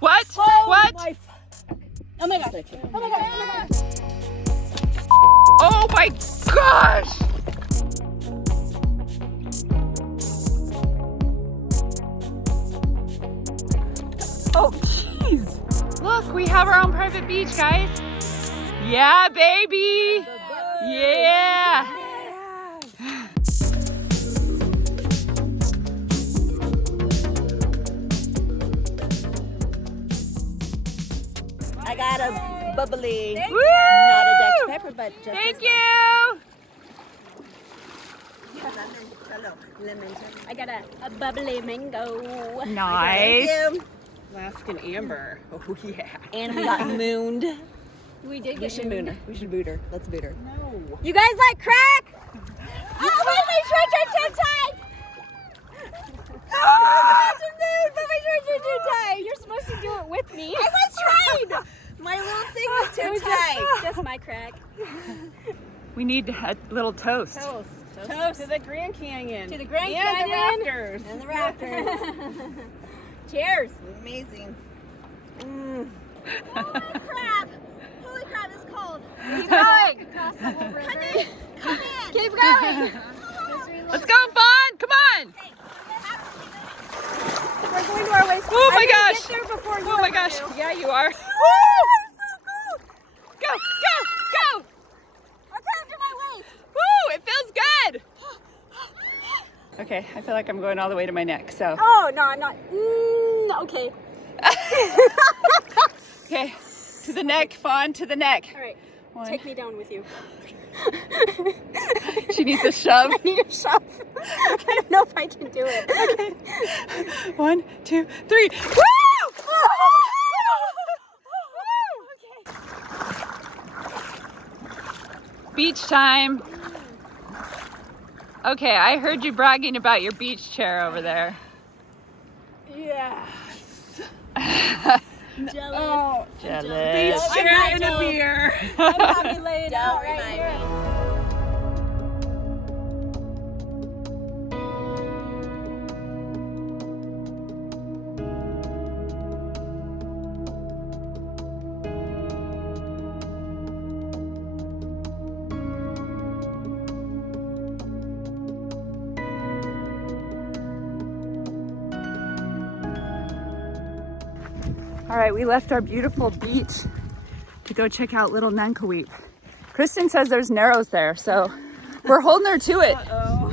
What? Oh, What? Oh my god. Oh my god. Oh my gosh! Oh jeez! Look, we have our own private beach, guys. Yeah, baby! Yeah! I got a bubbly, Woo! not a Dutch pepper, but just Thank as you! lemon. I got a bubbly mango. Nice. Thank you. Alaskan Amber. Oh yeah. And we got mooned. We did We get should moon her. We should boot her. Let's boot her. No. You guys like crack? Oh, wait, my shorts are too tight. I want to moon, but my shorts are too tight. You're supposed to do it with me. I was trying. My little thing was too tight. Just my crack. We need a little toast. Toast to the Grand Canyon. To the Grand and Canyon. the rafters. And the rafters. Cheers. It was amazing. Crap. Holy crap, it's cold. Keep going. Across the whole river. Come in. Keep going. Let's go, Fawn. Come on. We're going to our waist. Oh my I'm gonna gosh. Get there before you Oh my do. gosh. Yeah, you are. Go, go, go. I'll come to my waist. Woo, it feels good. Okay, I feel like I'm going all the way to my neck, so. Oh, no, I'm not. Okay. Okay, to the neck, Fawn, to the neck. All right. One. Take me down with you. She needs a shove. I need a shove. I don't know if I can do it. Okay. 1, 2, 3. Woo! Beach time. Okay, I heard you bragging about your beach chair over there. Yes. Jealous. Oh, Jealous. beach chair and a beer. I'm happy laying Don't out right remind here. me. All right, we left our beautiful beach to go check out Little Nankoweap. Kristen says there's narrows there, so we're holding her to it. Oh,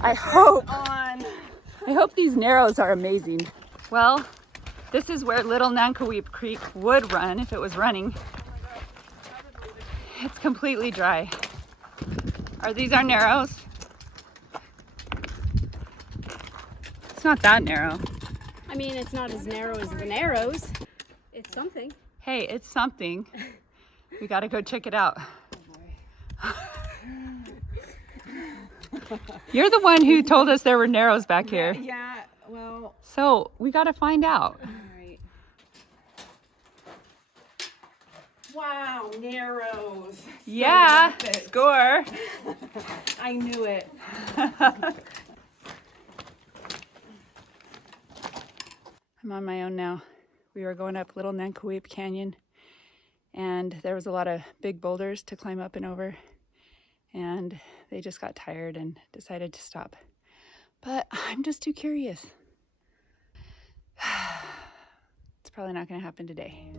I hope. on. I hope these narrows are amazing. Well, this is where Little Nankoweap Creek would run if it was running. It's completely dry. Are these our narrows? It's not that narrow. I mean, it's not as narrow as the Narrows. It's something. Hey, it's something. We gotta go check it out. You're the one who told us there were narrows back here. Yeah, well, So we gotta find out. all right. Wow, narrows. Yeah, worth it. score. I knew it. I'm on my own now. We were going up Little Nankoweap Canyon, and there was a lot of big boulders to climb up and over, and they just got tired and decided to stop. But I'm just too curious. It's probably not going to happen today.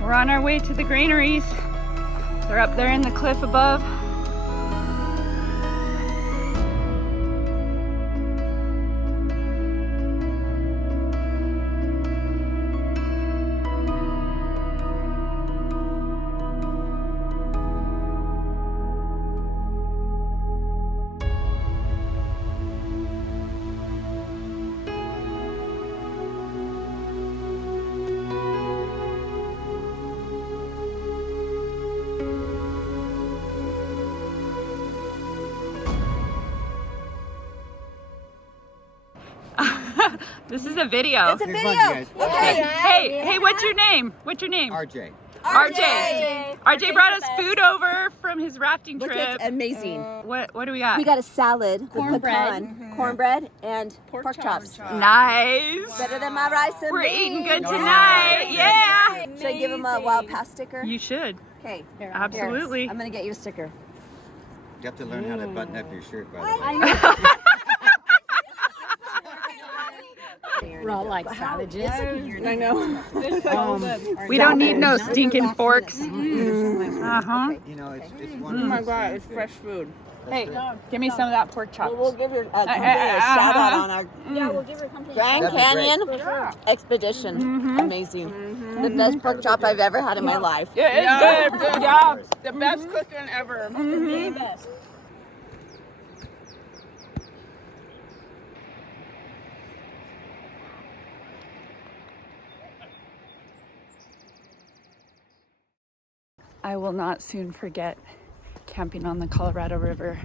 We're on our way to the granaries. They're up there in the cliff above. This is a video. It's a Here's video. one, guys. Hey, what's your name? What's your name? RJ. RJ brought us food over from his rafting Look, trip. it's amazing. What do we got? We got a salad with Cornbread. pecan, cornbread, and pork chops. Nice. Better than my rice and We're beans. eating good tonight. Yeah. Should I give him a wild pass sticker? You should. Okay. Here, Absolutely. I'm gonna get you a sticker. You have to learn how to button up your shirt, by the way. We're all like savages. I know. We don't need no stinking forks. Uh-huh. You know, it's Oh one. my God, it's fresh food. Hey, give me some of that pork chops. We'll give your company a shout out on our Yeah, we'll give her company. Grand That'd be Canyon expedition. Amazing. The best pork chop I've ever had in my life. Yeah, it's good. Yeah. The best cooking ever. The best. I will not soon forget camping on the Colorado River.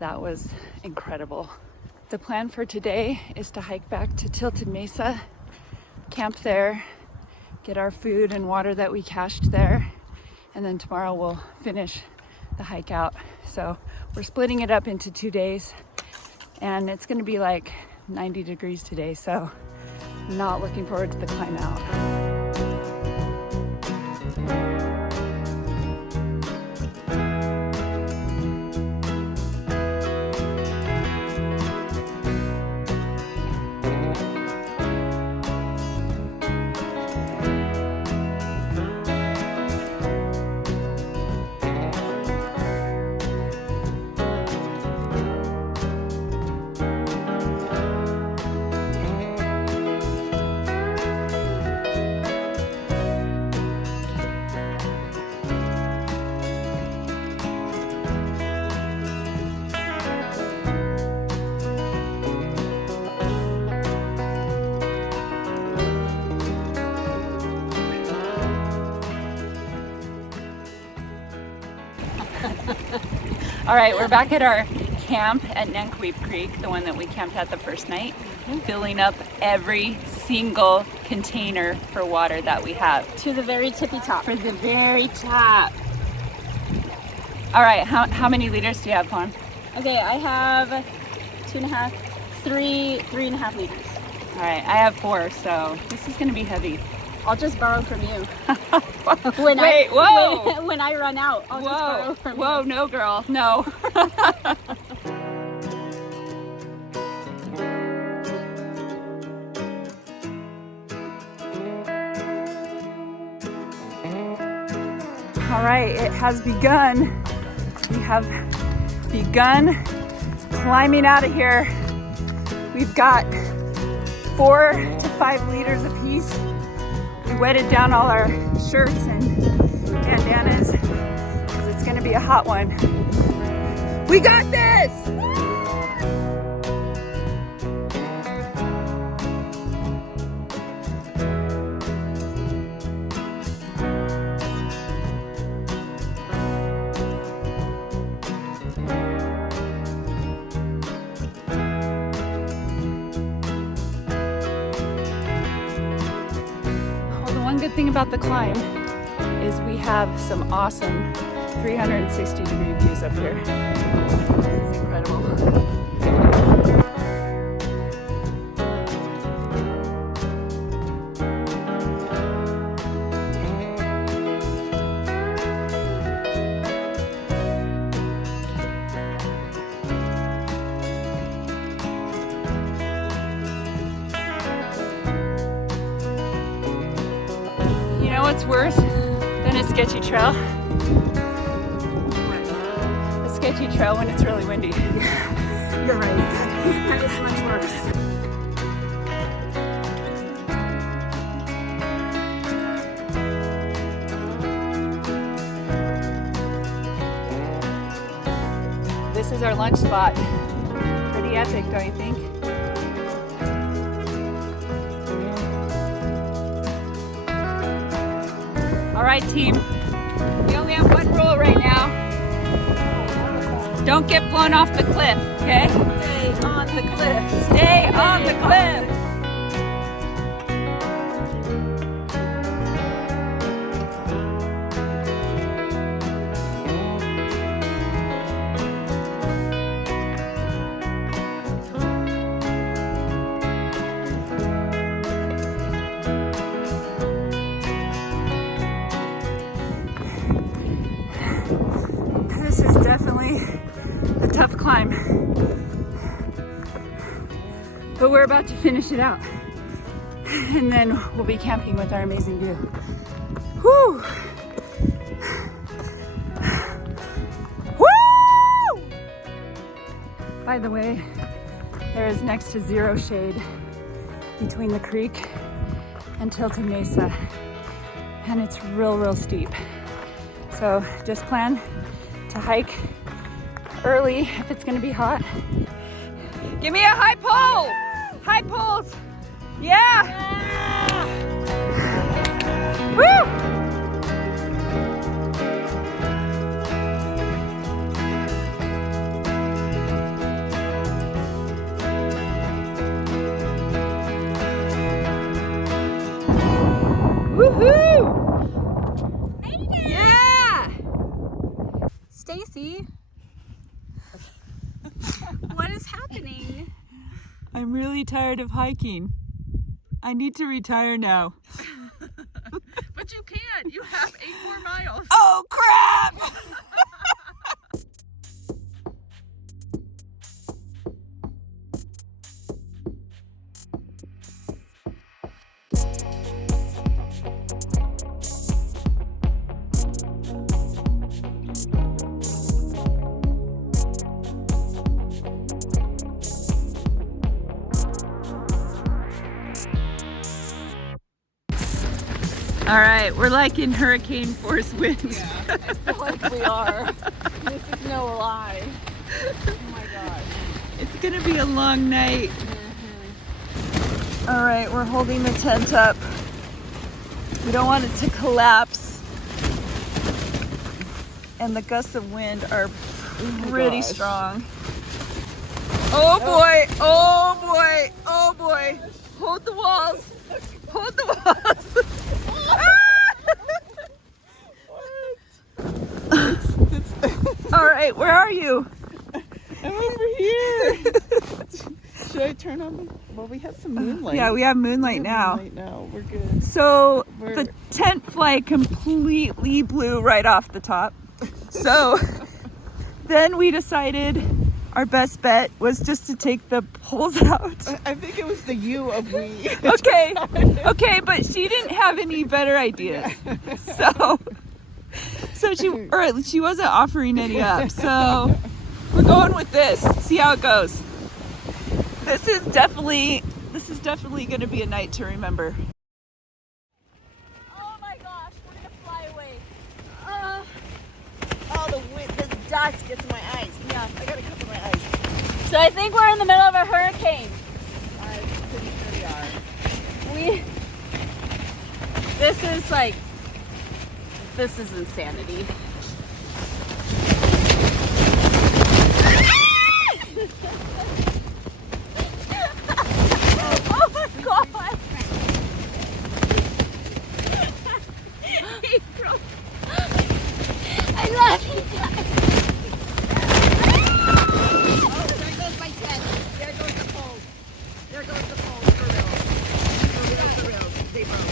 That was incredible. The plan for today is to hike back to Tilted Mesa, camp there, get our food and water that we cached there, and then tomorrow we'll finish the hike out. So we're splitting it up into 2 days, and it's gonna be like 90 degrees today, so not looking forward to the climb out. All right, we're back at our camp at Nankoweap Creek, the one that we camped at the first night, filling up every single container for water that we have. To the very tippy top. For the very top. All right, how many liters do you have, Fawn? Okay, I have 2.5, 3.5 liters. All right, I have 4, so this is gonna be heavy. I'll just borrow from you. Wait, whoa! When I run out, I'll just borrow from Whoa, you. no girl, no. All right, it has begun. We have begun climbing out of here. We've got 4 to 5 liters apiece. We wetted down all our shirts and bandanas because it's gonna be a hot one. We got this! One good thing about the climb is we have some awesome 360-degree views up here. This is incredible. You know what's worse than a sketchy trail? A sketchy trail when it's really windy. You're right. That is much worse. This is our lunch spot. Pretty epic, don't you think? All right, team. We only have one rule right now. Don't get blown off the cliff, okay? Stay on the cliff. Stay on the cliff. but we're about to finish it out. And then we'll be camping with our amazing view. Whew! Woo! By the way, there is next to zero shade between the creek and Tilted Mesa, and it's real steep. So just plan to hike early if it's gonna be hot. Give me a high pole! High poles! Yeah! Woo! Woohoo! Yeah! Stacy, what is happening? I'm really tired of hiking. I need to retire now. But you can't. You have 8 more miles. Oh crap! All right, we're like in hurricane force winds. I feel like we are. This is no lie. Oh my god. It's gonna be a long night. All right, we're holding the tent up. We don't want it to collapse. And the gusts of wind are pretty strong. Oh boy, oh boy, oh boy. Hold the walls, hold the walls. All right, where are you? I'm over here. Should I turn on the... Well, we have some moonlight. Yeah, we have moonlight now. Moonlight now. We're good. So We're- the tent flag completely blew right off the top. So then we decided our best bet was just to take the poles out. I think it was the you of we. Okay, but she didn't have any better ideas. So she wasn't offering any up. So we're going with this. See how it goes. This is definitely going to be a night to remember. Oh my gosh, we're gonna fly away. Oh, the wind, the dust gets in my eyes. Yeah, I gotta cover my eyes. So I think we're in the middle of a hurricane. I'm pretty sure we are. This is insanity. Oh my god! I love you guys. Oh, there goes my tent. There goes the poles. There goes the poles for real. For real. They broke.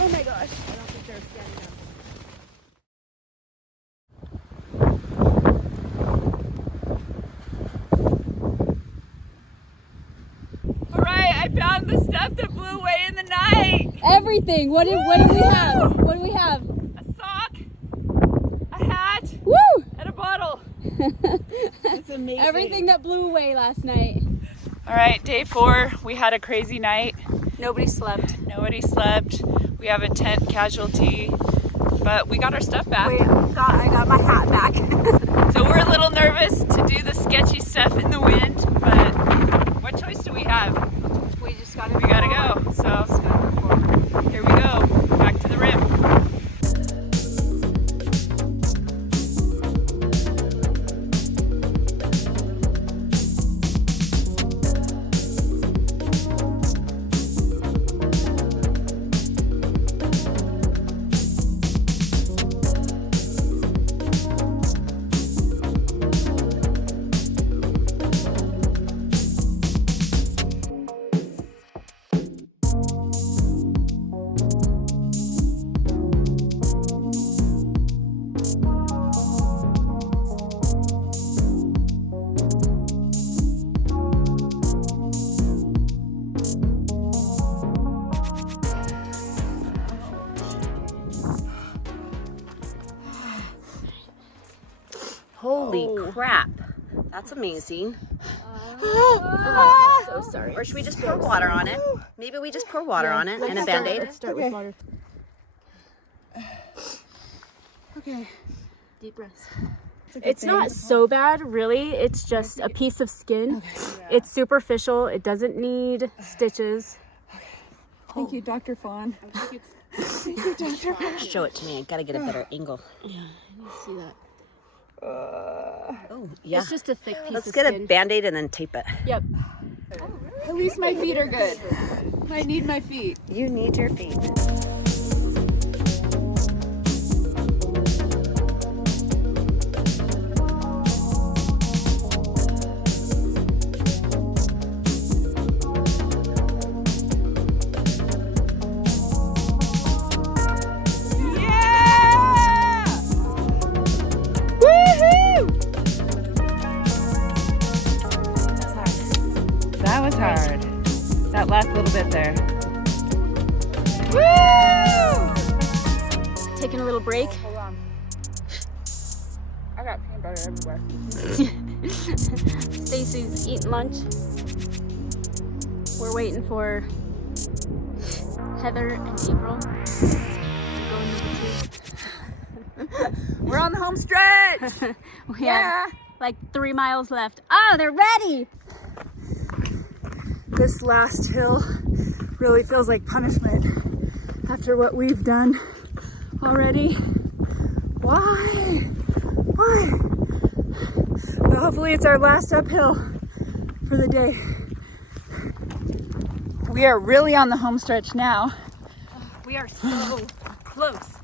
Oh my gosh. I don't think they're standing up. All right, I found the stuff that blew away in the night. Everything. What do we have? What do we have? A sock, a hat, Woo! and a bottle. It's amazing. Everything that blew away last night. All right, day 4, we had a crazy night. Nobody slept. Nobody slept. We have a tent casualty, but we got our stuff back. I got my hat back. So we're a little nervous to do the sketchy stuff in the wind, but what choice do we have? We just We gotta go. So here we go, back to the rim. Holy crap. That's amazing. I'm so sorry. Or should we just pour water on it? Maybe we just pour water on it and a Band-Aid. Let's start with water. Okay. Deep breaths. It's not so bad, really. It's just a piece of skin. It's superficial. It doesn't need stitches. Thank you, Dr. Fawn. Thank you, Dr. Fawn. Show it to me. I gotta get a better angle. Yeah, you see that. Oh, yeah. It's just a thick piece Let's of get skin. a Band-Aid and then tape it. Yep. At least my feet are good. I need my feet. You need your feet. That was hard. That last little bit there. Woo! Taking a little break. Hold on. I got peanut butter everywhere. Stacy's eating lunch. We're waiting for Heather and April to go into We're on the home stretch. the two. We have like 3 miles left. Oh, they're ready. This last hill really feels like punishment after what we've done already. Why? But hopefully it's our last uphill for the day. We are really on the home stretch now. We are so close.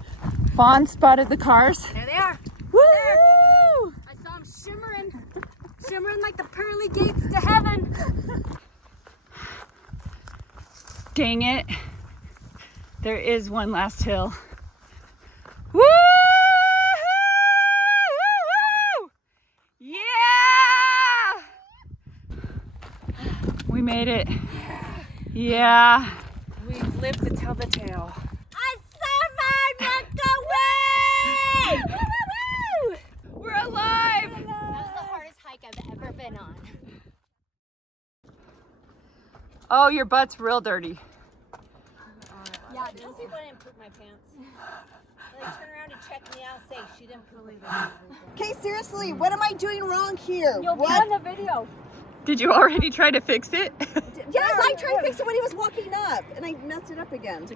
Fawn spotted the cars. There they are. Woo! I saw them shimmering like the pearly gates to heaven. Dang it. There is one last hill. Woo! Yeah! We made it. Yeah. We've lived to tell the tale. I survived Nankoweap! We're alive! That was the hardest hike I've ever been on. Oh, your butt's real dirty. Yeah, those people didn't poop my pants. They turn around and check me out, say she didn't believe it. Okay, seriously, what am I doing wrong here? You'll be What? on the video. Did you already try to fix it? Yes, I tried to fix it when he was walking up, and I messed it up again.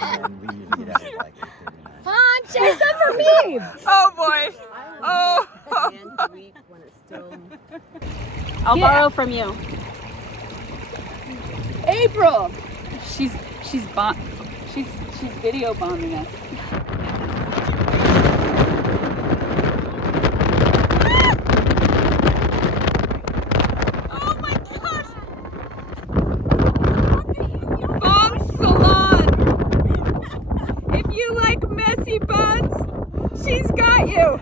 And then we usually get out at like 8:39. Fawn, chase them for me. Oh boy. Oh. When it's still... I'll borrow from you. April. She's video bombing us. Oh my gosh. Bomb salon. If you like messy buns, she's got you.